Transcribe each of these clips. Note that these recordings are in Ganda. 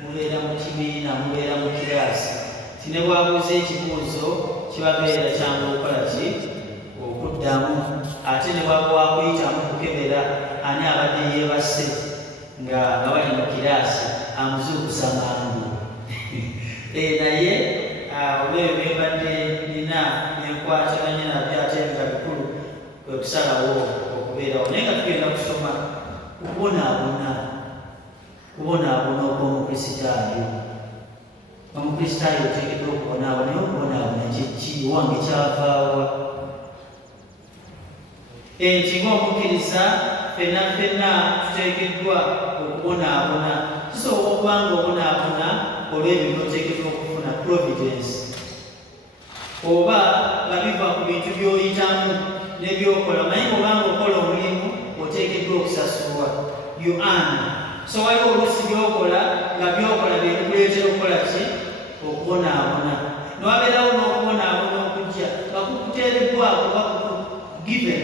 mubeera mu kibiina, mubeera mu kiraasi, tine bwabuuza ekibuuzo kibabeera kyangu okukola ki okuddamu, ate ne bwaba wakuyitamu kukebera ani abadde yeebase nga bali mu kiraasi amuzuukusa mangu. Naye olwebyo byembadde nina nenkwataganye nabyo ate nga bikulu kwe kusalawo okubeerawo, naye nga tugenda kusoma kubonaabona okw'omukristaayo. Omukristaayo oteekeddwa okubonaabona, naye okubonaabona kyeki, wange kyavaawa? Nti ng'omukkiriza ffenna tuteekeddwa okubonaabona. Kisobola okuba nga obonaabona olw'ebyo by'oteekeddwa okufuna providence, oba nga biva ku bintu by'oyitamu n'ebyokola. Naye obanga okola omulimu oteekeddwa okusasulwa, you earn. So waliwo oluusi byokola nga byokola byekuleetera okukola ki okubonaabona. Newabeerawo n'okubonaabona okujja nga kukuteerebbwako oba given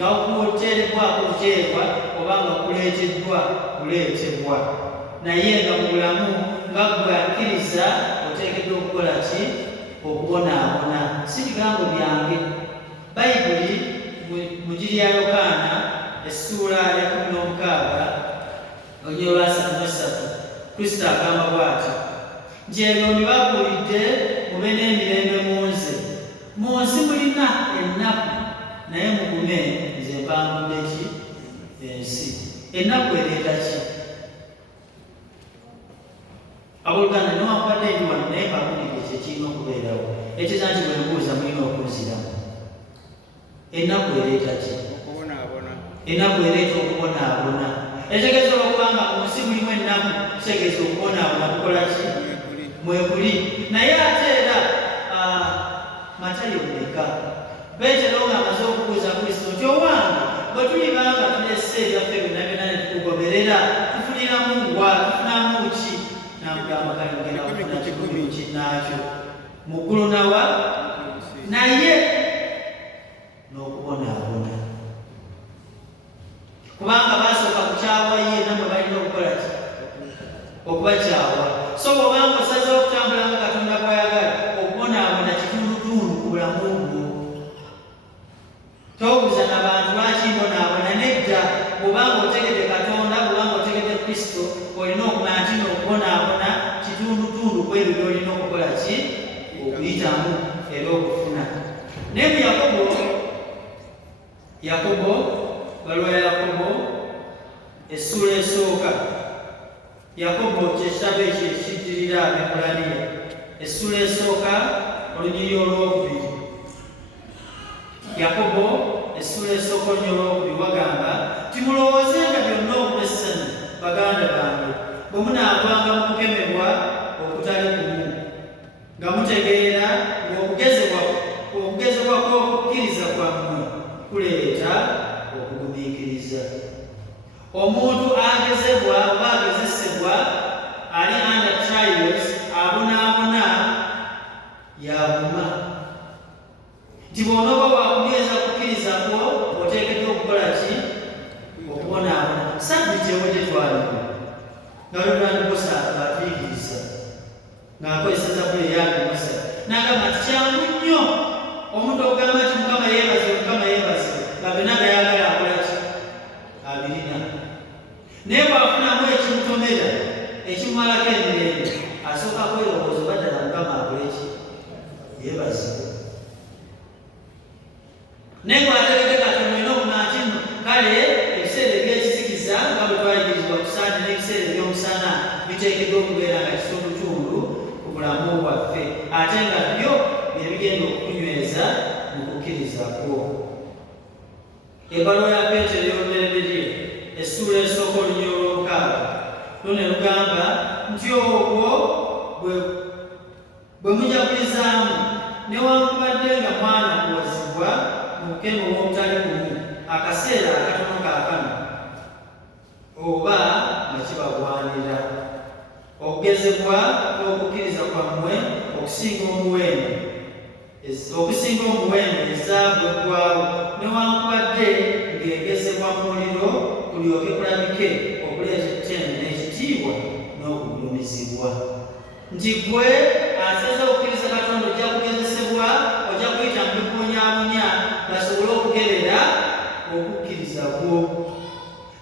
nga kuteerebbwako kuteebwa oba nga kuleeteddwa kuleetebwa. Naye nga mu bulamu nga gwe akkiriza oteekeddwa okukola ki okubonaabona. Si bigambo byange. Bayibuli mu giri ya Yokaana essuula ya 16 olunyiro lwa 33 Kristo agamba bw'ati nti ebyo mbibabuulidde mube n'emirembe mu nze. Mu nsi mulina ennaku, naye mugume nze mpangudde ki ensi. Ennaku ereeta ki? Abooluganda newankubadde ndi wano naye mpangudde kye kirina okubeerawo. Ekyo nti bwe mbuuza mulina okunziramu. Ennaku ereeta ki? Ennaku ereeta okubonaabona. Ekitegeeza okubanga mu nsi mulimu ennaku, kitegeeza okubonaabona kukola ki? Mwekuli. Naye ate era Matayo mmeka? Peetero ng'amaze okubuuza Kristo nti owange bwe tulibanga tulese ebyaffe byonna byonna ne tukugoberera tufuniramu wa? Tufunamu ki? N'amugamba kale mugenda kufuna kibuyu kinnaakyo mu ggulu nawa? Naye n'okubonaabona, kubanga baasooka kukyawa ye, namwe balina okukola ki? Okubakyawa. So bw'obanga osaze okutambula nga Katonda bw'ayagala, okubonaabona kitundutundu ku bulamu bwo. Tobuuza na bantu lwaki mbonaabona. Nedda, bw'obanga otegedde Katonda, bw'obanga otegedde Kristo, olina okumanya nti n'okubonaabona kitundutundu ku ebyo by'olina okukola ki? Okuyitamu era okufuna. Naye mu Yakobo, baluwa ya Yakobo essuula esooka, Yakobo kyekitabo ekyo ekiddirira Abeebbulaniya essuula esooka olunyiriri olwokubiri. Yakobo essuula esooka olunyiriri olwokubiri wagamba timulowoozenga byonna okuba essanyu baganda bange bwe munaavanga mu kukemebwa okutali kumu, nga mutegeera ng'okugezebwa kw'okukkiriza kwammwe kuleeta okugumiikiriza. Omuntu agezebwa oba agezesebwa ali under trials abonaabona yaguma. Nti bw'onooba wakunyweza kukkiriza kwo oteekeddwa okukola ki? Okubonaabona. Sabbiti ewedde twaliwo nga lwebandikosa atuyigiriza ng'akozesa Zabbuli eya 3 n'agamba nti kyangu nnyo omuntu okugamba nti Mukama yeebaze, Mukama yeebaze, nga byonna gayagala akola ki? Abirina. Naye bw'afunamu ekimutomera ekimumalako emirembe asooka kwerowooza oba ddala Mukama akole ki? Yeebaze. Naye bw'ategedde Katonda olina okumanya nti nno kale ebiseera ebyekizikiza nga bwe twayigirizibwa kusaana n'ebiseera eby'omusana biteekeddwa okubeera nga kitundutundu ku bulamu bwaffe, ate nga byo bye bigenda okukunyweza mu kukkiriza kwo. Ebbaluwa ya Peetero ey'olubereberye essuula esooka olunyiriri olw'omukaaga lwo ne lugamba nti ogwo bwe mujagulizaamu newankubadde nga mwana kuwazibwa mu bukeme obw'obutali bumu akaseera akatono kaakano, oba nga kibagwanira. Okugezebwa n'okukkiriza kwammwe okusinga omuwendo ezaabu eggwaawo, newankubadde ng'egezebwa mu muliro kulyoke kulabike okuleeta ettendo n'ekitiibwa n'okugulumiza. kuwulizibwa nti gwe asaza okukkiriza Katonda ojja kugezesebwa, ojja kuyita mu bibonyaabonya basobole okugerera okukkiriza kwo.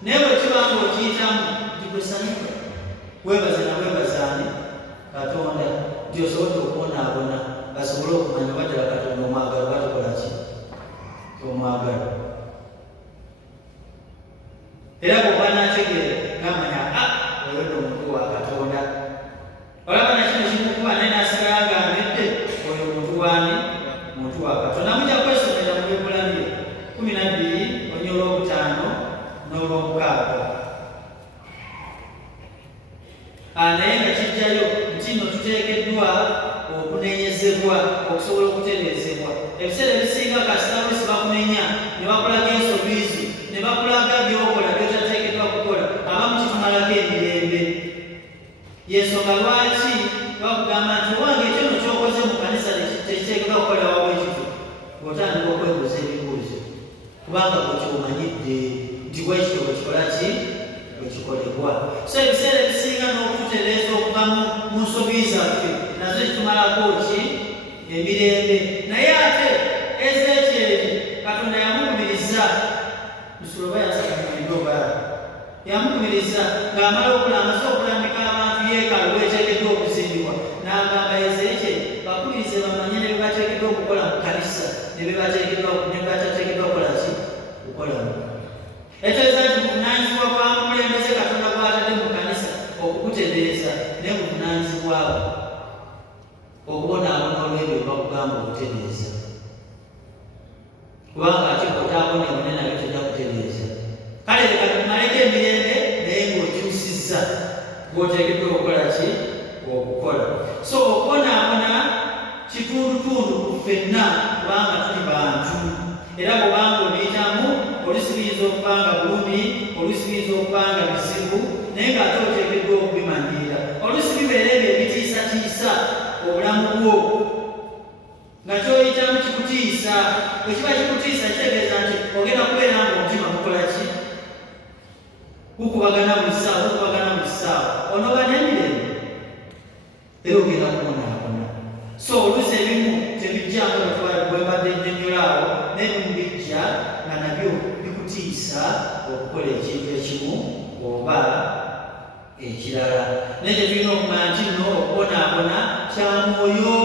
naye bwe kiba nga okiyitamu nti gwe sanyuka weebaze na weebazaani Katonda nti osobodde okubonaabona basobole okumanya baddala Katonda omwagala batukola ki omwagala. Era bw'oba n'ategeera n'amanya oyo nno omuntu wa Katonda. Olaba na kino kimukuba naye n'asigala ng'amedde oyo muntu waani? Muntu wa Katonda. Mujja kwesomera mu Byebbulaniya 12 Olw'okutaano n'Olwokukaaga. Naye nga kijjayo nti nno tuteekeddwa okunenyezebwa okusobola okutereezebwa. Ebiseera ebisinga kasita bwesi bakunenya ne bakulaga ensobiizi ne bakulaga by'okola by'otateekeddwa kukola, abamu kitumalako emirembe. Y'ensonga lwaki bakugamba nti owange ekyono ky'okoze mu kanisa tekiteekeddwa kukolera wawe ekityo, ng'otandika okwebuuza ebibuuzo kubanga gwe ky'omanyidde nti bwekityo bwe kikola ki bwe kikolebwa. So ebiseera ebisinga n'okututereeza okuva mu nsobi zaffe nazo kitumalako ki emirembe. Naye ate Ezekyeri Katonda yamukubiriza musuloba yasakamiridoba yamukubiriza ng'amala amaze okulambika abantu yeekaalu bweteekeddwa okuzimbibwa n'agamba Ezekyeri bakubirize bamanye ne bebateekeddwa okukola mu kanisa ne batateekeddwa kukola ki kukolamu. Etegeeza nti buvunaanyizibwa bwa mukulembeze Katonda bw'atadde mu kanisa okukutereeza naye buvunaanyizibwa okubonaabona olw'ebyo bakugamba okutereeza, kubanga ate bw'otaabonebone nabyo tojja kutereeza. Kale leka tumaleko emirembe naye ng'okyusizza gw'oteekeddwa okukola ki okukola. So okubonaabona kitundutundu ku ffenna kubanga tuli bantu, era bw'obanga obiyitamu oluusi biyinza okubanga bulumi, oluusi biyinza okubanga bizibu, naye ng'ate oteekeddwa okubimanyiira. Oluusi bibeera ebyo ebitiisatiisa obulamu bwo nga kyoyitamu kikutiisa. Bwe kiba kikutiisa kitegeeza nti ogenda kubeera nga omutima gukola ki gukubagana buli ssaawa onooba n'emirembe era ogenda kubonaabona. So oluusi ebimu tebijjangu bwembadde nnyonnyolaawo n'ebimu bijja nga nabyo bikutiisa okukola ekintu ekimu oba ekirala. Naye tetulina okumanya nti nno okubonaabona kya mwoyo,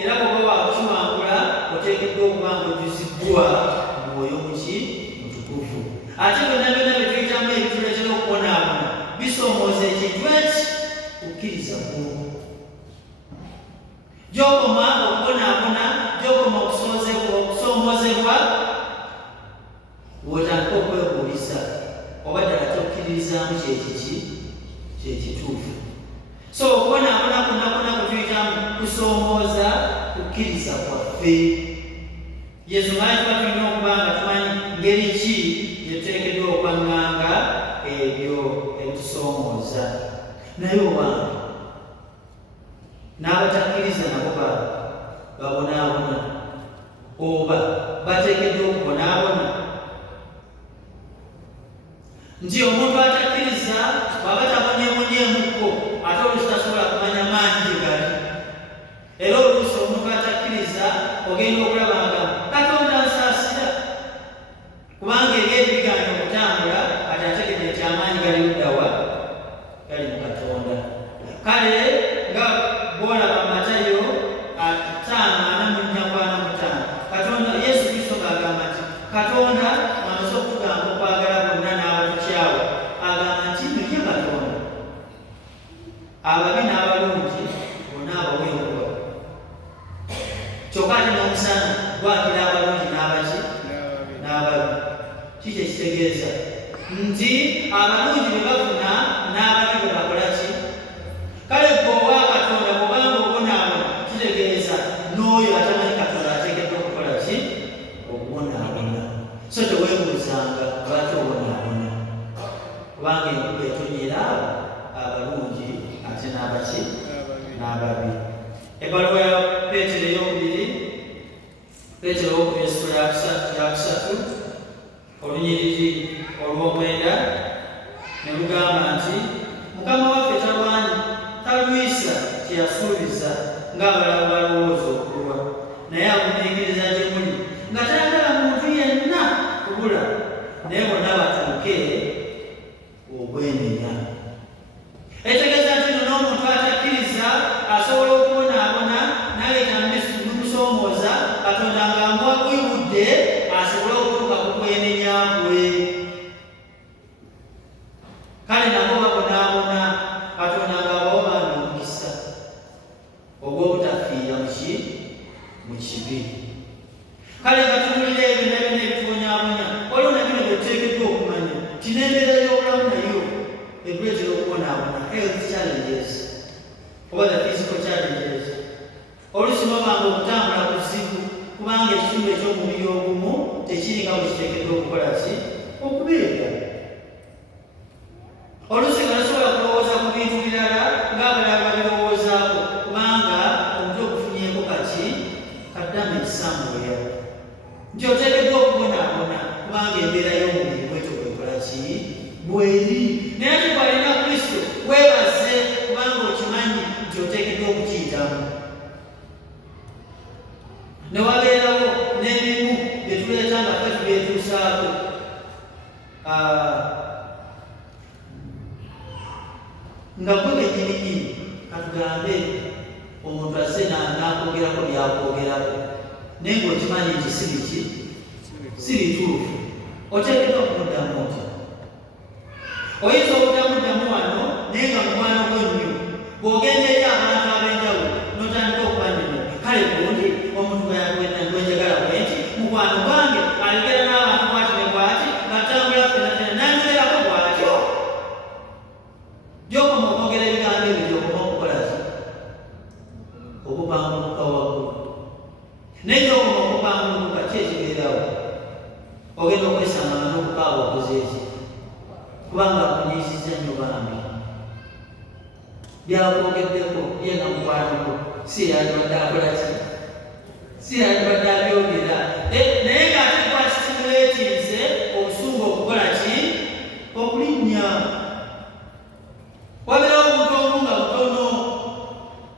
era bw'oba wakukiwangula oteekeddwa okuba ng'ojjuzibbwa mwoyo muki mutukuvu. Ate byonna byonna bye tuyitamu ebituleetera okubonaabona bisoomooza ekintu eki kukkiriza kwo. Gy'okoma okubonaabona, gy'okoma okusoomoozebwa, bw'otandika okwebuuliza oba ddala tokkiririzaamu kyekiki kyekituufu. So okubonaabona kwonna kwe tuyitamu kusoomooza kukkiriza kwaffe. Yesu naye tuba tulina okuba nga tumanyi ngeri ki gye tuteekeddwa okwaŋŋanga ebyo ebitusoomooza. Naye owange n'abatakkiriza nabo babonaabona oba bateekeddwa okubonaabona? Nti omuntu atakkiriza bw'aba tabonyeebonyeemukko ate oluusi tasobola kumanya maanyi gye gali. Era oluusi omuntu atakkiriza ogenda okulaba nga Katonda ansaasira kubanga ebyeri bigaanye okutambula ate ategedde nti amaanyi gali luddawa? Gali mu Katonda. Kale nga bw'olaba mu Matayo 5:44 Katonda Yesu Kristo ng'agamba nti Katonda amaze okutugamba okwagala bonna n'abatukyawa, agamba nti nno ye Katonda ababi n'abalungi bonna abawa enkuba, kyokka ate n'omusana gwakira abalungi n'abaki n'ababi. Kiki ekitegeeza? Nti abalungi bwe bafuna n'ababi bwe bakola ki? Kale bw'owa Katonda bw'obanga obonaabona kitegeeza n'oyo atamanyi Katonda ateekeddwa okukola ki? Okubonaabona. So teweebuuzanga lwaki obonaabona, kubanga enkuba etonyera abo abalungi ate n'abaki n'ababi. Ebbaluwa ya Peetero ey'okubiri, Peetero ow'okubiri essula ya 3 olunyiriri olw'omwenda ne lugamba nti Mukama waffe talwana kale nabo babonaabona Katonda ng'abawa bambi omukisa ogw'obutafiira mu kibi. Kale nga tuwulira ebyo na byonna ebitubonyaabonya, waliwo na bino bye tuteekeddwa okumanya nti n'embeera y'obulamu nayo ekuleetera okubonaabona, health challenges oba the physical challenges. Oluusi babanga okutambula kuzibu kubanga ekitundu eky'omubiri ogumu tekiri nga bwe kiteekeddwa okukola ki okubeera. Oluusi nga tosobola kulowooza ku bintu birala ng'abalala babirowoozaako kubanga omutwe ogufunyeeko kati damage somewhere. Nti oteekeddwa okubonaabona kubanga embeera y'omubiri bwetyo bwekola ki bweri. Naye ate bw'alina Kristo weebaze kubanga okimanyi nti oteekeddwa okukiyitamu. Ne wabeerawo n'ebimu bye tuleeta nga ffe tubyetuusaako. Nga gwe bennyininyini katugambe omuntu azze n'akwogerako byakwogerako naye ng'okimanyi nti si bituufu, oteekeddwa kumuddamu otya? Oyinza obutamuddamu wano naye nga mukwano gw'ennyo bw'ogenda eri abantu ab'enjawulo n'otandika okubanyuma kale gundi omuntu gwenjagala bwe nti mukwano gwange ayogera n'abantu bwati ne bwati batambula ffenafena nanjogerako bwatyo. Gy'okoma okwogera ebigambo ebyo gy'okoma okukola ki okupanguluka waggulu. Naye gy'okoma okupanguluka ki ekibeerawo? Ogenda okwesanga nga n'okukaawa okoze eki kubanga akunyiizizza nnyo bambi. Byakwogeddeko ye nga mukwanoko si yandibadde akola ki si yandibadde abyogera naye ng'ate gwasitimuleetinze obusungu okukola ki okulinnya. Wabeerawo omuntu omu nga butono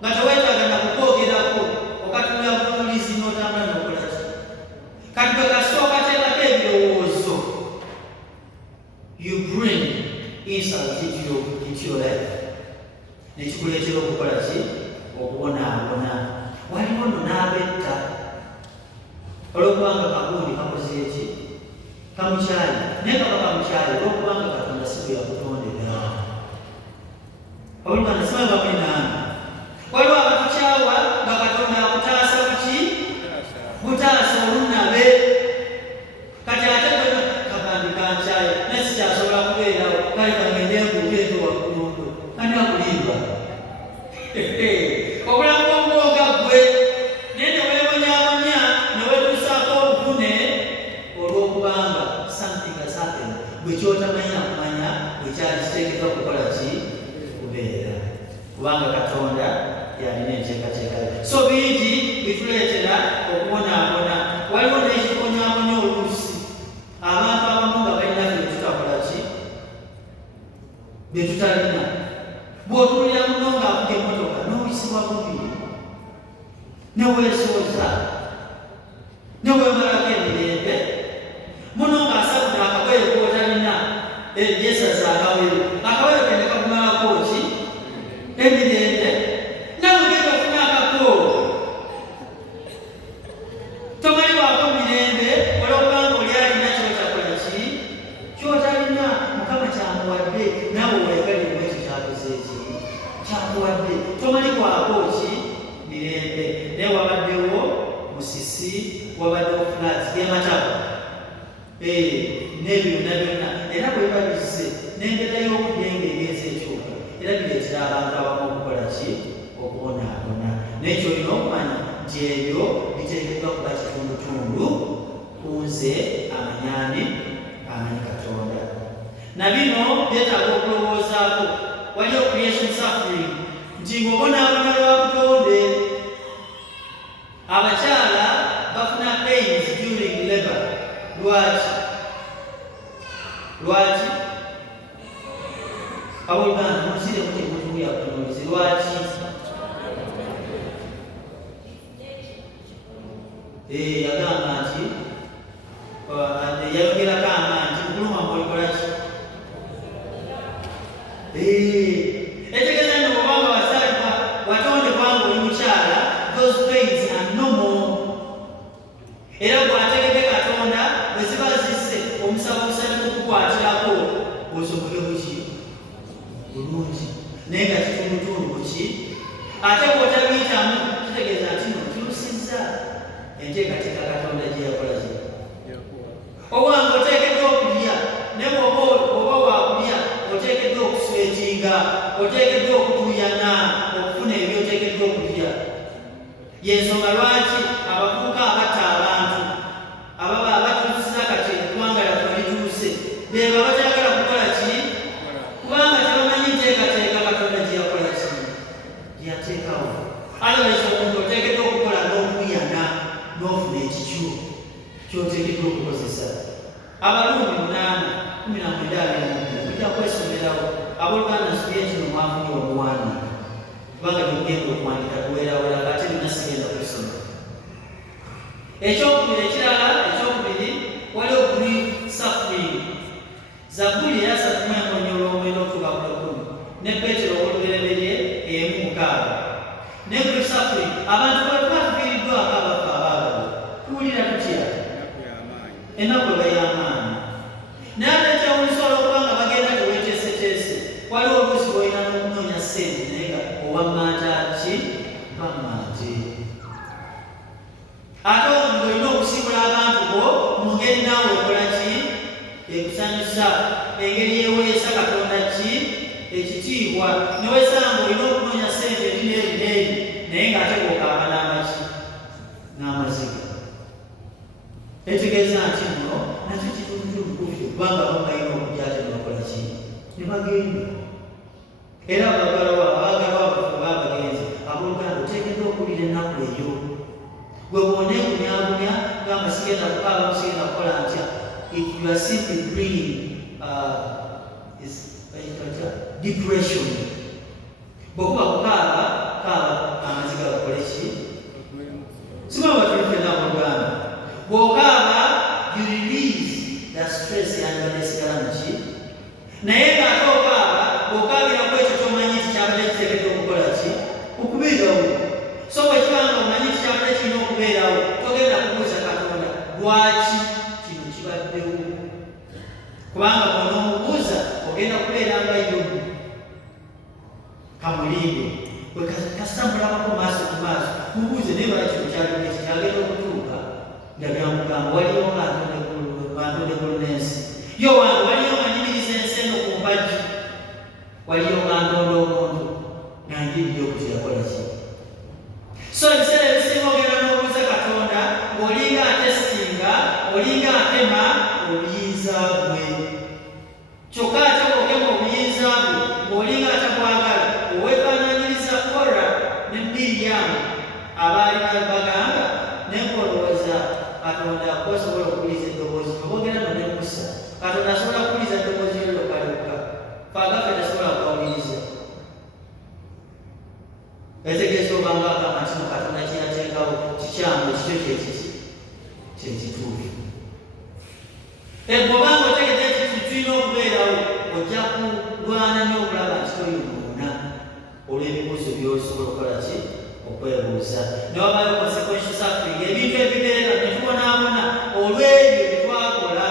nga teweetaaga na kukwogerako okatunula butunulizi n'otambula n'okola ki kati bwe kasooka teekako ebirowoozo you bring insult into your life nekikuleetera okukola ki okubonaabona. Waliwo nno n'abetta olw'okubanga kagundi kakoze eki kamukyali naye kaba kamukyali olw'okubanga Katonda si bwe yakutondera. Oluganda sima bakwinaana. Waliwo abatukyawa nga Katonda akutaasa kuki butaasa olunabe kati ate bwe kagambi kankyaye naye sikyasobola kubeerawo kale kangende enkuuka ento waggulundo ani akulimba obulamu bw'omuwoga ggwe naye ne weebonyaabonya ne weetuusaako obuvune olw'okubanga something has happened bwe kyotamanya kumanya bwe kyali kiteekeddwa kukola ki kubeera kubanga Katonda yalina enteekateeka ye. So bingi bituleetera okubonaabona. Waliwo n'ekibonyaabonya oluusi abantu abamu nga balina bye tutakola ki bye tutalina. Bw'otuulira muno ng'avuga emmotoka n'owisibwa bubi ne weesooza ne weemalako emirembe muno ng'asabudde akagoye k'otalina yeesaza akawero kene kakumalako ki emirembe nawe ogenda ofuna akakoowo tomaliwako mirembe olwokubanga oli alina kyotakola ki kyotalina. Mukama kyamuwadde naawe weegaliremu ekyo kyakoze eki kyakuwadde tomaliwako ki mirembe. Naye wabaddewo musisi wabaddewo floods y'amataba n'ebyo byonna era bwebabizze n'embeera y'obudde ng'egenza ekyuka era bireetera abantu abamu okukola ki okubonaabona. Naye kyolina okumanya nti ebyo biteekeddwa kuba kitundutundu ku nze amanyi Katonda. Na bino byetaaga okulowoozaako. Waliyo creation suffering nti ng'obonaabona lwa butonde. Abakyala bafuna pains during labor. Lwaki? Abooluganda musire muti mutuya kutunulizi lwaki? Yagamba nti yayongerako nti mukuluma mwolikola ki? Etegeeza nno bwobanga wasalibwa watondebwa ng'oli mukyala those pains are normal. Era bw'ategeke Katonda bwe ziba zisse omusaba omusali kukukwatirako osoboke buki bulungi naye nga kitundutundu kuki ate bw'otabiyitamu kitegeeza nti no kilusizza enteekateeka Katonda gye yakola ki owange oteekeddwa okulya ne bw'oba waakulya oteekeddwa okuswetinga oteekeddwa okutuuyana okufuna ebyoteekeddwa okulya yensonga lwaki abavubuka abatta abantu ababa abatuusiza kati eggwanga lyaffe lituuse beba bakyagala kukola ki kubanga tebamanyi nteekateeka Katonda gye yakola ki gye yateekawo otherwise omuntu oteekeddwa okukola n'okuyana n'ofuna ekikyu kyoteekeddwa okukozesa abaluumi 8:19 kujja kwesomerawo abooluganda nsubye kino mwafunye obuwandiika kubanga gyogenda okuwandika tuweerawera ate nina sigenda kusoma ekyokubiri ekirala ekyokubiri waliwo grief suffering Zabuli eya 39:9 ne Petero olubereberye 1:6 ne grief suffering abantu batwafiiriddwako abafu abaagalwa tuwulira tutya ennaku ebayamaanyi naye ate ekyawulisa olwokubanga bagenda teweeteeseteese waliwo oluusi bwolina n'okunoonya ssente naye nga owammaata ki bammaate ate ng'olina okusiibula abantu bo mu ngeri naawe ekola ki ekusanyusa engeri yeweesa Katonda ki ekitiibwa newesanga olina okunoonya ssente erineerineeri naye ng'ate bw'okaaba n'amaki n'amaziga etegeeza nti nno nakyo kitundutundu kuffe kubanga bamalina okujja ate nebakola ki ne bagenda era abaagalwa abafu baabagenzi abooluganda oteekeddwa okuwulira ennaku eyo gwe bw'oneegunyagunya gamba sigenda kukaaba musigenda kukola ntya you are simply bringing depression bw'okuba kukaaba amaziga gakole ki simaba tulife n'abooluganda bw'okaaba you release the stress yanga nesigala muki naye ng'ate okaaba bw'okaabiraku ekyo kyomanyi nti kyabadde kiteekeddwa okukola ki okubeerawo so bwekibanga omanyi nti kyabadde kirina okubeerawo togenda kubuuza Katonda lwaki kino kibaddewo kubanga bw'onoomubuuza ogenda kubeera nga Yobu kamulimbe kasitambulabako maaso ku maaso mubuuze naye bala kino kyalimu eki kyagenda okutuuka nga byamugamba waliyo nga ntonde kulunensi yo wange waliyo nga nyimiriza ensi eno ku mpagi waliyo nga ntonde omuntu nga njiriyo okuti yakola ki so ebiseera ebisinga ogenda n'obuuza Katonda ng'olinga atesitinga olinga atema obuyinza bwe kyokka ate bw'ogema obuyinza bwe ng'olinga atabwagala oweefaananyiriza Kora ne Miriyamu abaali bagamba nenkolowooza Katonda akusobola okuwuliza eddoboozi obogera no ne Musa Katonda asobola kuwuliza eddoboozi lyo lokalebuka fagaffe tasobola kukawuliriza etegeeza obanga agamba nti no Katonda kyeyateekawo kikyamu ekikyo kyekiki kyekituufu bw'obanga otegedde nti tulina okubeerawo ojja kulwana n'okulaba nti toyonoona olw'ebibuuzo by'osobola okukola ki okwebuuza newabayo consequential suffering ebintu ebibeera netubonaabona olw'ebyo byetwakola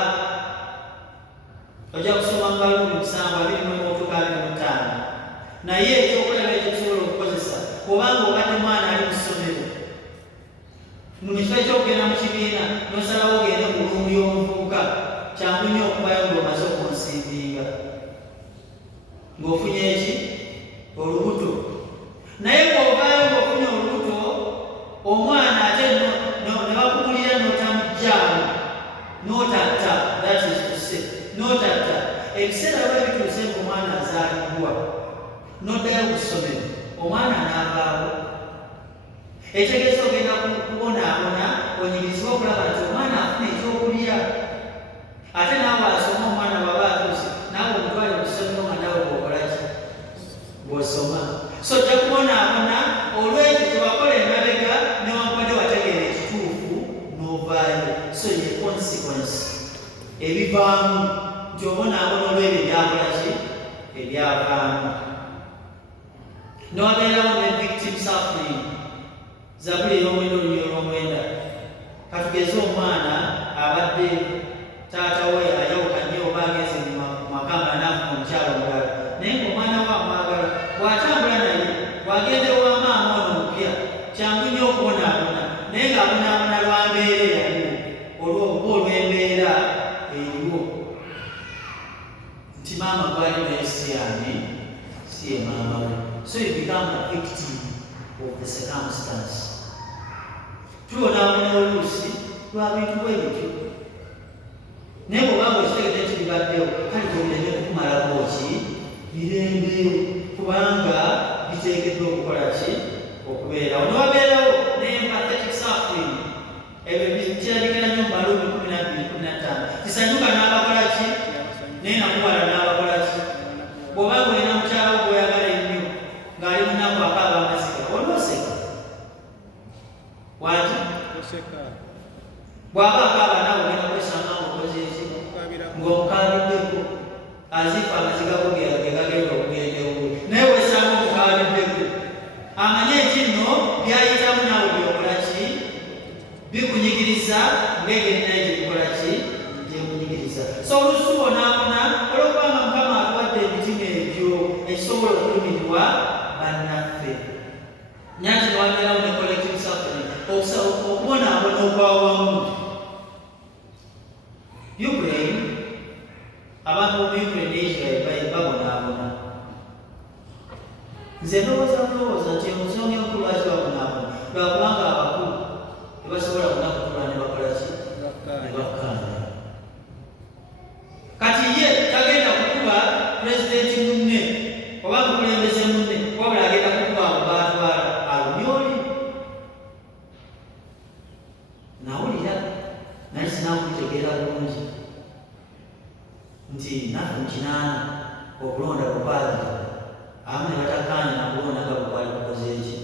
ojja kusoma mu Baluumi 7:25 naye ekyokulaba ekyo kisobola okukozesa kubanga obadde mwana ali mu ssomero mu kifo ekyokugenda mu kibiina nosalawo ogende mu luumu y'omuvubuka kyangu nnyo okubayo ng'omaze okunsiivinga ng'ofunye eki olubuto naye bw'ovaayo ng'ofunye olubuto omwana ate ne bakumulira n'otamujjaamu n'otatta that is to say n'otatta ebiseera bwe bituuse ng'omwana azaalibwa n'oddayo ku ssomero omwana n'avaawo etegeeza ogenda kubonaabona onyigirizibwa okulaba nti omwana afuna ekyokulya ate naawe asoma omwana bw'aba atuuse naawe omutwale mu ssomero nga naawe bw'okola ki bw'osoma so ojja kubonaabona olw'ekyo tewakola emabega newankubadde wategeera ekituufu n'ovaayo so ye consequence ebivaamu nti obonaabona olw'ebyo ebyakola ki ebyavaamu newabeerawo ne victim suffering Zabuli ey'omwenda katugeze omwana abadde taata we ayawukanye oba ageze mu maka nga naafuna omukyalo omulala naye ng'omwana wa si ye maama we. So you become a victim of the circumstance. Tubonaabona oluusi lwa bintu bwe bityo. Naye bw'obanga okitegedde nti bibaddewo, kale tobireme kukumalako ki mirembe, kubanga biteekeddwa okukola ki okubeerawo. Ne wabeerawo ne-empathetic suffering. Ebyo kirabikira nnyo mu Baluumi 12:15. Kisanyuka n'abakola ki? Naye nakuwala n'abakola ki? Bw'obanga olina mukyala wo gw'oyagala ennyo ng'ali munaku akaaba amazika, onooseka. Waki? Bw'aba akaaba naawe ogenda kwesanga ng'okoze eki? Ng'omukaabiddeko. Azifa amaziga go ge gagenda okugenda obuli. Naye weesanga omukaabiddeko. Amanye nti nno byayitamu naawe byokola ki? Bikunyigiriza ng'engeri naye gyekukola ki? Gyekunyigiriza. So oluusi tubonaabona olw'okubanga Mukama atuwadde emitima egyo ekisobola okulumirirwa bannaffe. Nyanti ne wabeerawo ne collective suffering, okubonaabona okwawamu. Ukraine, abantu mu Ukraine ne Israel babonaabona. Nze ndowooza nti ensonga enkulu lwaki babonaabona lwakubanga abakulu tebasobola kunakutula ne bakola ki? Ne bakkaanya. Kati ye tagenda kukuba pulezidenti munne oba mukulembeze munne, wabula agenda kukuba abo baatwala alumya oli. Nawulira naye sinaakubitegeera bulungi nti naffe mu kinaana okulonda bukwagira abamu ne batakkaanya nakulonda nga bukwali kukoze eki,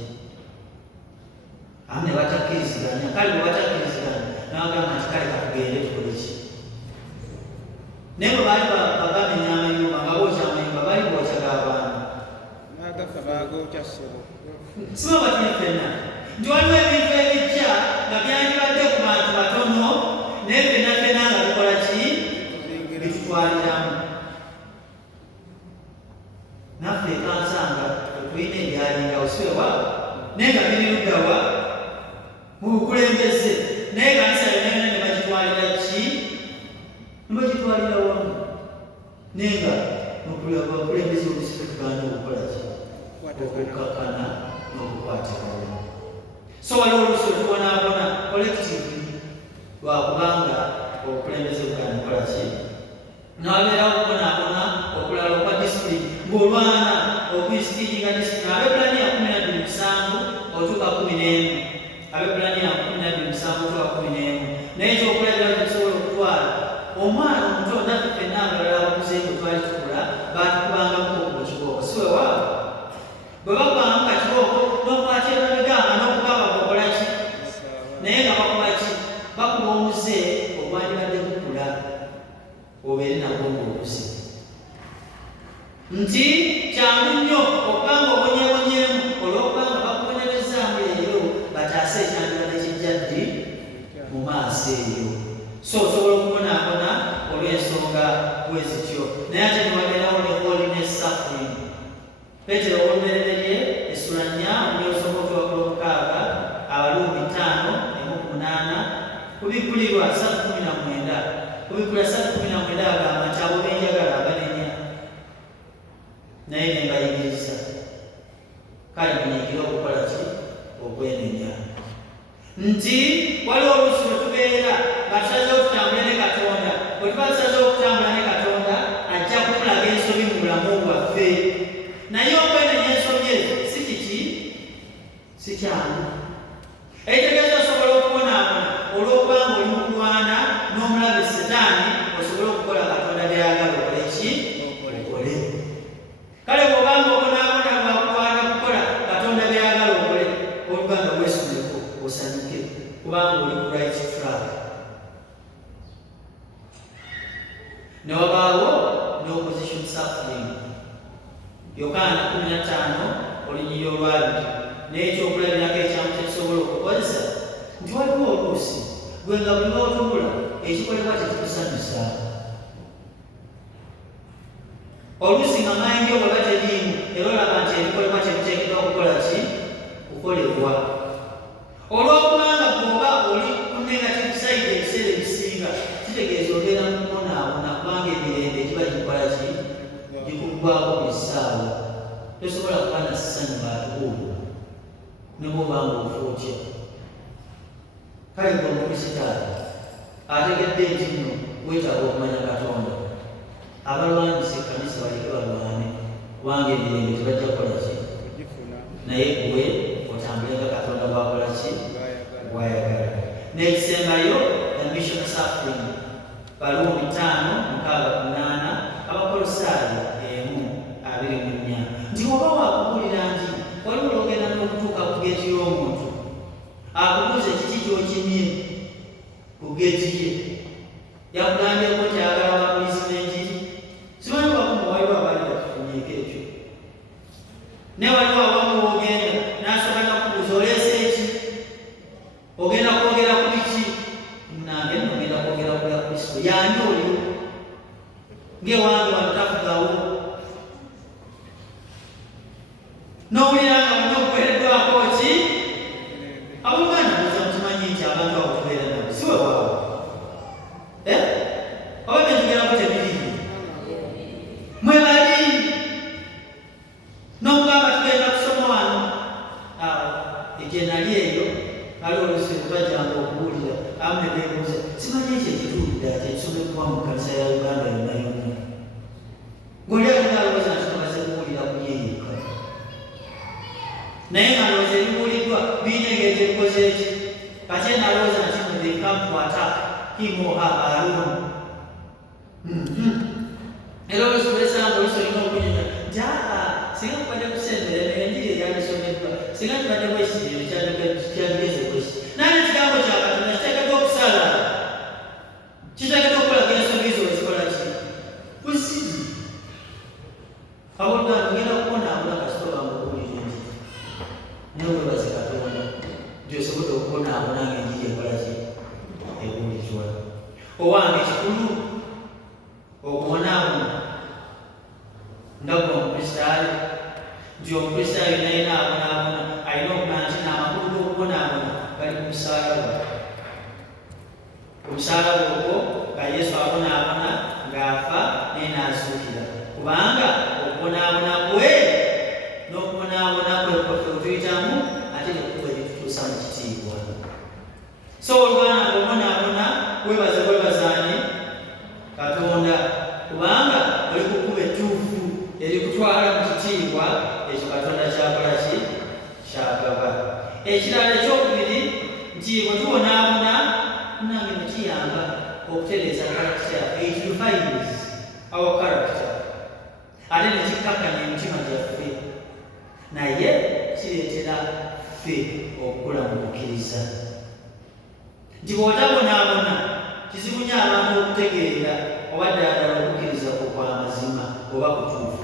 abamu ne batakkiriziganya. Kale bwe batakkiriziganya nabagamba nti kale katugende tukole ki? Naye bwe baali bagamenya amayumba nga bookya amayumba baali bookya g'abantu. Siba batuli ffenna nti waliwo ebintu ebijja nga byandibadde ku bantu batono naye ffenna ffenna nga tukola ki? Bitutwaliramu. Naffe ekansanga tulina ebyalingawo siwewaabo naye nga biri luddawa mu bukulembeze, naye kanisa yonna ne bagitwalira ki? Ne bagitwalira wamu. Naye nga abakulembeze oluusi tugaana okukola ki? Okukakkana n'okukwatagana. So waliwo oluusi olubonaabona collectively lwakubanga obukulembeze bugaana okukola ki? N'abeerawo okubonaabona okulala okwa disipulini ng'olwana okuyisitiringa disipulini. Ab'ebbulaniya 12:7 otuuka 11. Ab'ebbulaniya 12:7 otuuka 11. Naye ekyokulabira kyetusobola okutwala omwana omuto naffe ffenna abalala abakuzeeko twali tukula baatukubangako mu kibooko siwewaabo. Bwe bakubangamu ka kibooko n'okwata emabeganga n'okukaaba kukola ki? Naye nga bakuba ki? Bakuba omuze ogwandibadde gukula obeere nagwo ng'okuze. Nti kyangu nnyo okubanga obonyeebonyeemu olw'okubanga bakubonerezaamu leero bataase ekyandibadde kijja ddi mu maaso eyo. So osobola okubonaabona olw'ensonga bwe zityo. Naye ate ne wabeerawo ne holiness suffering. Peetero ow'olubereberye essula 4 olyosobola otuwakula 6, Abaluumi 5:8, kubikkulirwa 3:19. Kubikkula 3:19 agamba nti abo benjagala abanenya naye ne mbayigiriza. Kale munyiikire okukola ki? Okwenenya. Nti waliwo oluusi lwe tubeera nga tusazeewo okutambula ne Katonda. Bwe tuba tusazeewo okutambula ne Katonda ajja kutulaga ensobi mu bulamu bwaffe. Naye okwenenya ensobi ezo si kiki? Si kyangu. Ekitegeeza osobola okubonaabona olw'okubanga oli mu kulwana n'omulabe Setaani osobole okukola Katonda by'ayagala okole ki? Okole. Kale bw'obanga obonaabona lwakulwana kukola Katonda by'ayagala okole, oluganda weesomeko osanyuke kubanga oli ku right track. Ne wabaawo ne opposition suffering. Yokaana 15:2 n'ekyokulabirako ekyamu kye tusobola okukozesa nti waliwo oluusi gwe nga buli lw'otunula ekikolebwa tekikusanyusa. Oluusi nga mayingi bwe bateriimu era olaba nti ebikolebwa tebiteekeddwa okukola ki? Kukolebwa. Olw'okubanga bw'oba oli ku negative side ebiseera ebisinga kitegeeza obeera mu kubonaabona kubanga emirembe giba gikola ki? Gikuggwako buli ssaawa. tosobola kuba na ssanyu ng'atubuulira ne bw'obanga ofuutya. Kale gwe omukristaayo ategedde nti nno weetaaga okumanya Katonda. Abalwanyisa ekkanisa baleke balwane, kubanga emirembe tebajja kukola ki? Naye gwe otambule nga Katonda bw'akola ki? Bw'ayagala. N'ekisembayo mission suffering Baluumi 5:6, Abakolosaayo 1:24. Nti oba wakubuulira nti waliwo olwogenda n'okutuuka ku geeti y'omuntu akubuuze kiki ky'okimye ku geeti ye, yakugambyeko nti ayagala abapoliisi n'enjiri, simanyi wakumu waliwo abaali bakifunyeeko ekyo. Ne waliwo awamu w'ogenda n'asooka nakubuuza oleese eki, ogenda kwogera ku biki? Nange nno ogenda kwogera ku bya Kristo. Y'ani oyo? Ng'ewange wano tafugawo. N'owulira nga wonna okuweereddwako ki? Abooluganda muza mukimanyi nti abantu abo tubeera nabo si weewaawo. Oba bentugeramu tebiriiyo. Mwebali n'okugamba tugenda kusoma wano. Egye nali eyo ali oluusi bajjanga okubuulira amu ne beebuuza simanyi ekyo ekituulidde ate ekisomebwa mu kkanisa ya Uganda yonna yonna. Ng'oli alina alowooza nti tumaze kubuulira ku ye yekka. Naye nga ndowooza ebibuuliddwa birina engeri ebikoze eki. Kati nalowooza nti when they come to attack him or her alone. Era oluusi lwesanga oluusi olina okunyonya nti singa kubadde kusembera enjiri eyandisomeddwa, singa tubadde bwekiri kyandigeze bweki. Naye ekigambo kya Katonda kiteekeddwa okusala, kiteekeddwa okulaga ensonga zo ezikola ki? Bwesiri. Abooluganda ogenda kubonaabona kasita obanga obuulira enjiri. Naye weebaze Katonda nti osobodde okubonaabona ng'enjiri ekola ki? Ebuulizwa. Owange kikulu okubonaabona nga gwe omukristaayo, nti omukristaayo naye naabonaabona alina okumanya nti n'amakulu g'okubonaabona gali ku musaalaba. Ku musaalaba ogwo nga Yesu abonaabona ng'afa naye n'azuukira. Kubanga okubonaabona kwe n'okubonaabona kwe kwaffe tuyitamu ate nekkuba eritutuusa mu kitiibwa. So olwana ng'obonaabona weebazaani Katonda, kubanga oli ku kkuba ettuufu erikutwala mu kitiibwa ekyo Katonda kyakola ki? Kyagaba. Ekirala ekyokubiri nti bwe tubonaabona nange ne kiyamba okutereeza karakita yaffe. It refines our character. Ate ne kikkakkanya emitima gyaffe, naye kireetera ffe okukula mu kukkiriza. Nti bw'otabonaabona kizibu nnyo abantu okutegeera oba ddala okukkiriza kwo kwa mazima oba kutuufu.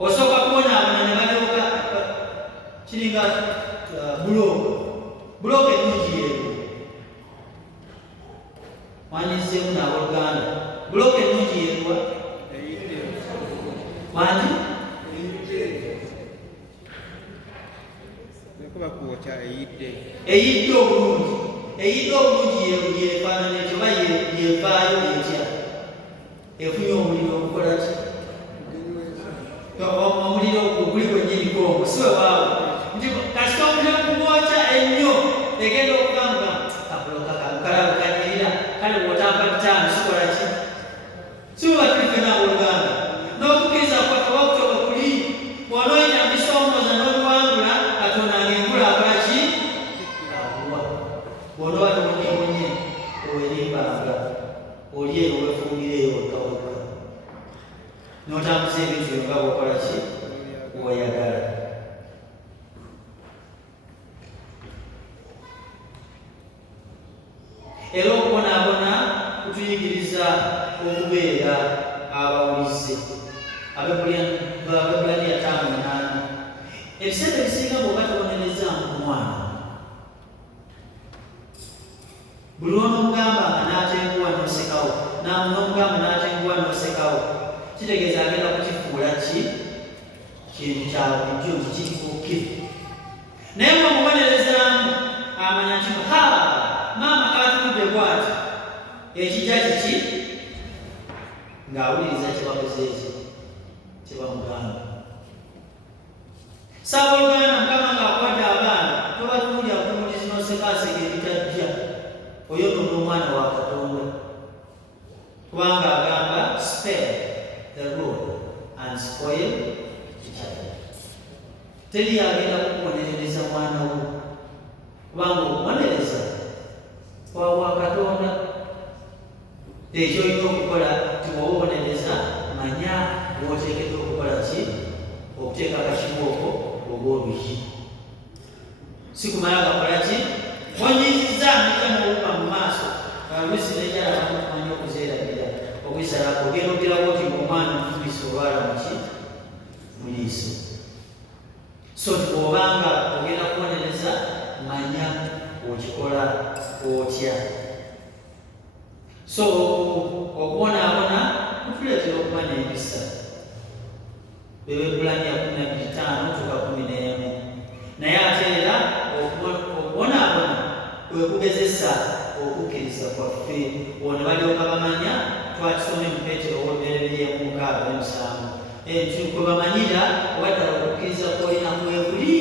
Osooka kubonaabona ne balyoka kiringa bulooka ennungi yeeru. Mwanyizeemu n'abooluganda, bulooka ennungi yeeruwa? Wangi? Eyidde obulungi. Eyidde obulungi yeefaanana etyo oba yeevaayo etya? Efunye omuliro ogukola ki? Omuliro oguli gwennyini gwogwo si weewaawo. Nti kasita omuliro gugwokya ennyo egenda okugamba akabulooka kakalabo kanyirira, kale bw'otamba ttaano sikola ki? Si bwe batulife n'abooluganda. N'okukkiriza kwaffe oba kutoba kuli bw'onooyinambisa omwoza n'oluwangula Katonda ng'engula akola ki? Aguwa. Bw'onooba tobonyebonye owerimbanga oli eyo weefungireyo wekka wekka n'otambuza ebintu byo nga bw'okola ki? Bw'oyagala. Era okubonaabona kutuyigiriza okubeera abawulize. Abaebbulaniya 5:8. Ebiseera ebisinga bw'oba tobonerezaamu ku mwana, buli lw'omugamba n'atenguwa n'osekawo, n'omugamba n'atenguwa n'osekawo, kitegeeza agenda kukifuula ki? Kintu kya bulijjo nti kifuukire. Naye bw'omubonerezaamu amanya nti maama kaatunudde bw'ati, ekijja kiki? Ng'awuliriza kye bakoze eki, kye bamugamba. Saaboluganda Mukama ng'akwata abaana tobatuulira butuulizi n'osekaaseka ebitajja oyo nno omwana wa Katonda kubanga agamba spare the rod and spoil the child. Teri agenda kukubonerereza mwana wo kubanga okubonereza kwa Katonda. Ekyo olina okukola tiwobonereza manya wooteekeddwa okukola ki okuteeka akakibooko obw'oluyi si kumala gakola ki onyiiziza nikamuwuka mu maaso oluusi nejala bamutumanya okuzeerabira okwisalako ogenda ogerawo ti omwana omufubisa olwala muki mu liiso. So obanga ogenda kubonereza manya okikola otya. So okubonaabona kutuleetera okuba n'empisa. Bebebulani ya 12:5-11. Naye ate era okubonaabona kwe kugezesa okukkiriza kwaffe. Wano balyoka bamanya twakisome mu Peetero ow'olubereberye 6:7. Kwe bamanyira obaddala okukkiriza kwolina kwekuli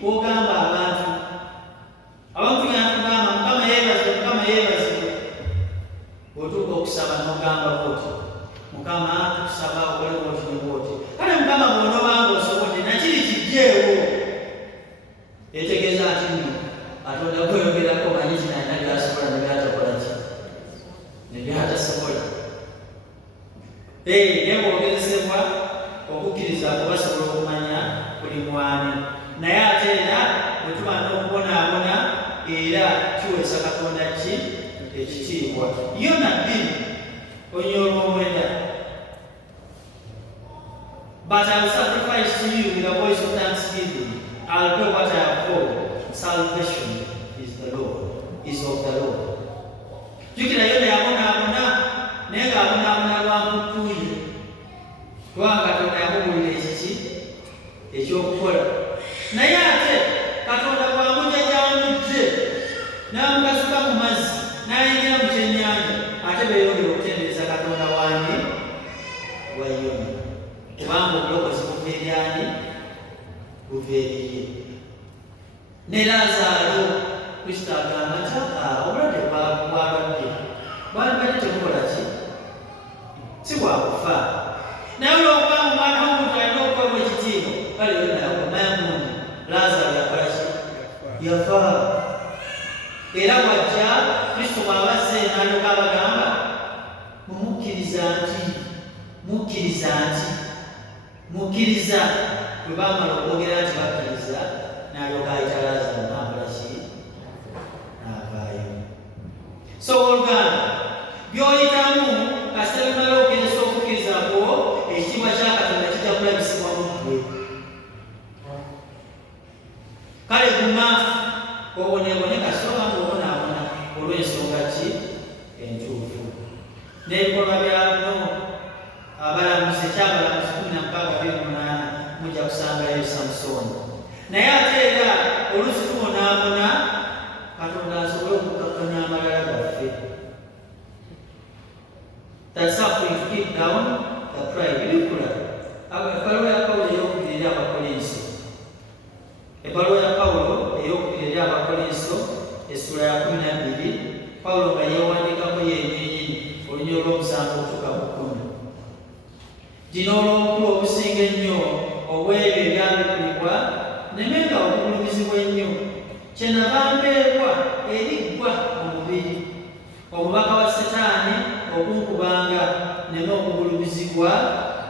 kwogamba abantu. Abantu yantugamba Mukama yeebazibwe, Mukama yeebazibwe. Bw'otuuka okusaba n'ogamba bw'oti Mukama tukusaba okole bw'oti ne bw'oti. Kale Mukama bw'onoobanga osobodde nakiri kijjeewo yeetegeeza ati nno Katonda kweyogerako manyi kinalina by'asobola ne by'atakola ki ne by'atasobola. Naye bw'ogezesebwa okukkiriza kubasobola okumanya buli mwani. Naye ate era bwe tuba n'okubonaabona era kiweesa Katonda ki ekitiibwa. Yona 2:9. But I will sacrifice to you with a voice of thanksgiving. I will pray what I have called. Salvation is of the Lord. Jukira Yona yabonaabona naye ng'abonaabona lwa mutuuye kubanga Katonda yamubulira ekiki ekyokukola. Naye ate Katonda bw'amugya gy'amugye n'amugasuka mu mazzi n'ayingira mu kyennyanja ate beeyongera okutendereza Katonda wani wa Yona kubanga obulokozi buva eri ani? Buva eriye. Ne Laazaalo Kristo agamba nti obulwadde bwalwadde bwali badde tebukola ki si bwakufa. Naye olw'okubanga omwana w'omuntu alina okuweebwa ekitiibwa kale Yona yakomayamundi Laazaalo yakola ki yafa. Era bw'ajja Kristo bw'abazze n'alyoka abagamba mukkiriza bwe baamala okwogera nti bakkiriza n'alyoka ayita Laazaalo n'akola ki n'avaayo. So oluganda by'oyitamu kasita bimala okugezesa okukkiriza kwo ekitiibwa kya Katonda kijja kulabisibwa mu ggwe. Kale guma oboneebone kasooka ng'obonaabona olw'ensonga ki entuufu. N'ebikolwa byano abalamuzi ekyabalamuzi 16:28 mujja kusangayo Samusooni. Naye ate era oluusi tubonaabona Katonda asobole okukakkanya amalala gaffe. That's how we keep down the pride. Bibikula ebbaluwa ya Pawulo ey'okubiri eri Abakolinso. Ebbaluwa ya Pawulo ey'okubiri eri Abakolinso essula ya 12 Pawulo nga yeewandiikako yennyini olunyiro lw'omusanvu okutuuka ku 10. Gino olw'obukulu obusinga ennyo obw'ebyo ebyabikulibwa nemenga okugulumizibwa ennyo kyenava mbeebwa eriggwa mu mubiri omubaka wa Setaani okunkubanga neme okugulumizibwa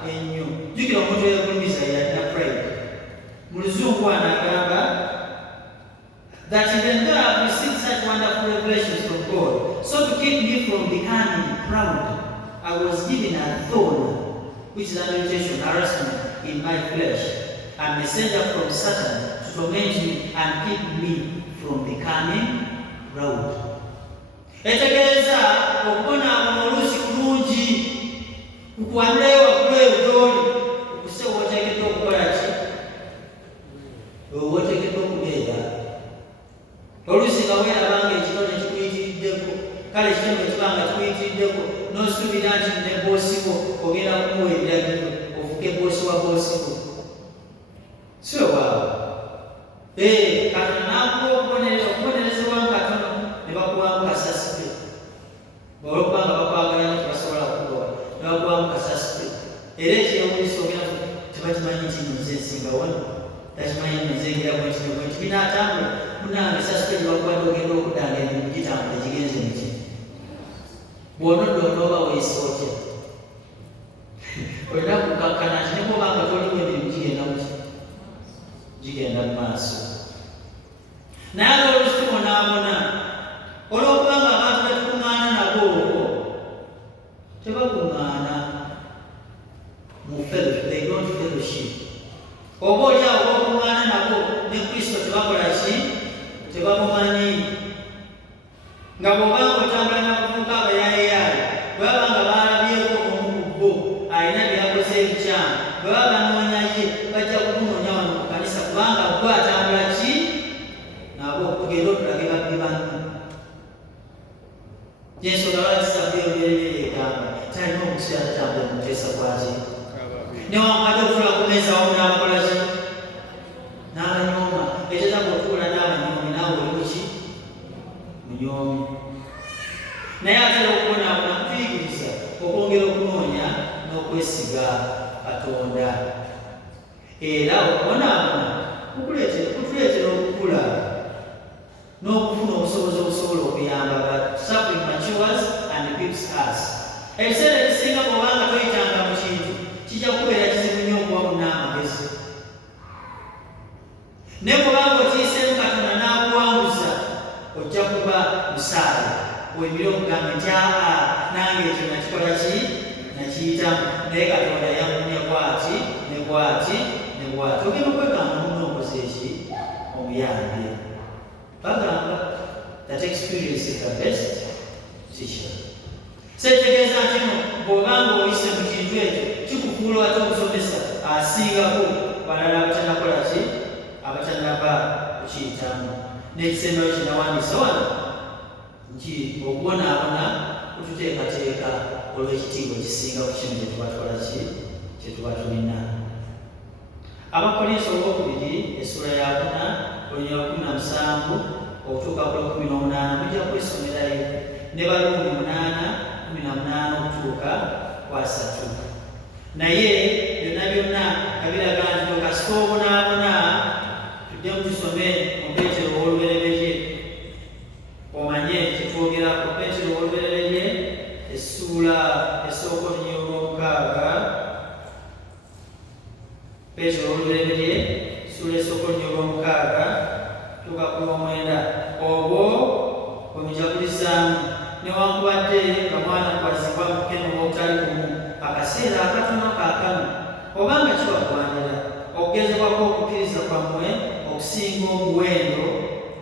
ennyo. Jjukira omuntu eyagulumiza yalina pride. Mu Luzungu anagamba that even though I have received such wonderful revelations from God, so to keep me from becoming proud, I was given a thorn, which is an irritation, harassment in my flesh, a messenger from Satan to torment me and keep me from becoming proud. Etegeeza okubonaabona oluusi kulungi kukuwanulayo waggulu eyo gy'oli okuse wooteekeddwa okukola ki? Wooteekeddwa okubeera. Oluusi nga weerabanga ekitone kikuyitiriddeko, kale ekitone kibanga kikuyitiriddeko n'osuubira nti ne boosiwo ogenda kumuwa ebiragiro ofuke boosi wa boosiwo. Si waawo. Katonda n'akuwa okubonerezebwamu katono ne bakuwamu kasasike. Olwokubanga bakwagala nti basobola okugoba ne bakuwamu kasasike. Era ekyewunyisa ogenda tebakimanyi nti nze nsinga wano, takimanyi nze ngira bwenti binaatambula. Munange sasike gye bakubadde ogenda okudanga emirimu gitambula gigenze muki. Bw'onodda onooba weeyisa otya? Olina kukakkana nti ne bw'obanga tolimu emirimu gigenda muki, gigenda mu maaso. Naye ate olusuku bonaabona olw'okubanga abantu betukuŋŋaana nabo tebakuŋŋaana mu fellowship, they don't fellowship. Oba oli awo b'okuŋŋaana nabo ne Kristo tebakola ki? Tebamumanyi. Nga bw'obanga otambula n'abavubuka abayaayaaya, bwe baba nga baalabyeko omu ku bo alina byakoze ebikyamu, bwe baba banoonya ye bajja kumunoonya wano mu kanisa kubanga bo atambula ki? Nabo tugenda otulage babbi banno. Y'ensonga lwaki Sabbi olubereberye egamba talina okusiira tatambula mu kuteesa kwaki. Newankubadde okutula ku mmeeza wamu n'abakola ki? N'abanyooma. Ekyo bw'otuula n'abanyoomi naawe oli muki? Munyoomi. Naye ate okubonaabona kutuyigiriza okwongera okunoonya n'okwesiga Katonda. Era okubonaabona kutuleetera okukula n'okufuna obusobozi obusobola okuyamba suffering matures and equips us. Ebiseera ebisinga bw'obanga toyitanga mu kintu kijja kubeera kizibu nnyo okuwa munnamagezi. Ne bw'obanga okiyiseemu Katonda n'akuwanguza ojja kuba musaale. Wemire okugambe nti nange ekyo nakikola ki? Nakiyitamu. Naye Katonda yangunya bw'ati ne bw'ati ne bw'ati. Ogenda okwekanga munno okoze eki? Omuyambe. Bagamba that experience is the best teacher. Sekitegeeza nti no bw'obanga oyise mu kintu ekyo kikufuula ate omusomesa asingako balala abatanakola ki? Abatanaba kukiyitamu. N'ekisembayo kinawandiisa wano nti okubonaabona kututeekateeka olw'ekitiibwa kisinga ku kino kyetuba tukola ki? Kyetuba tulina. Abakolinso owookubiri essula ya 4 olunyiriri lwa 17 okutuuka ku 18 mujja kwisomerayo, ne Baluumi 8:18 okutuuka ku 3. Naye byonna byonna kabiraga nti bwe kasita obonaabona tujja mutusome mu Peetero ow'olubereberye omanye kyetwogerako. Peetero ow'olubereberye essula esooka olunyiriri lw'omukaaga. Peetero ow'olubereberye essula esooka olunyiriri lw'omukaaga tuuka ku 9. Obwo bwe mujagulizzaamu newankubadde nga mwana kwazibwa mu keno obutali kumu akaseera akatono kaakano, obanga kibagwanira okugezebwako okukkiriza kwammwe okusinga omuwendo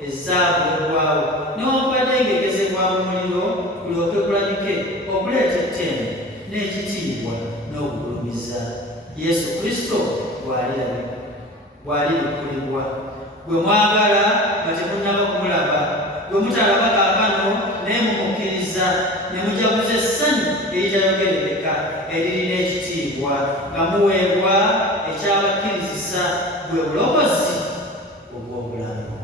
ezaabu olwawo, newankubadde ng'egezebwamu muliro kulyoke kulabike okuleeta ettendo n'ekitiibwa n'okugulumiza Yesu Kristo bw'alibikkulibwa, gwe mwagala nga temunnaba kumulaba, gwe mutalaba kaakano naye mumukkiriza ne mujaguza essanyu eritayogerekeka eririna ekitiibwa nga muweebwa ekyabakkirizisa bwe bulokozi obw'obulamu.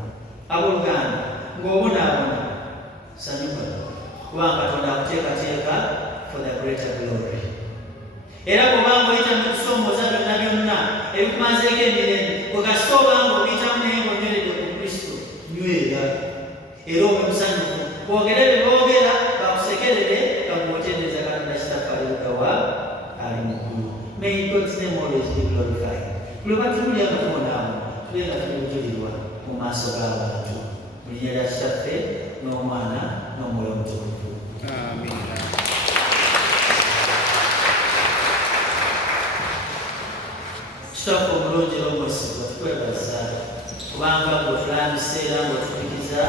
Abooluganda, ng'obonaabona sanyuka kubanga Katonda akuteekateeka for the greater glory. Era bw'obanga oyita mu kusoomooza byonna byonna ebikumazeeko emirembe, bwe kasita obanga obiyitamu naye ng'onyoledde ku Kristo, nywera era obe musanyufu. Boogere bye boogera bakusekerere bakuwotendereza Katonda Kitaffe alirugawa ali mu ggulu. May God's name always be glorified. Buli batuulira nga tubonaabona tube nga tuli bujulirwa mu maaso g'abantu mu linnya lya Kitaffe n'Omwana n'Omwoyo Omutukuvu. Amiina. Kitaffe omulungi era omwesigwa tukwebaza kubanga bw'otulambisa era ng'otutukiza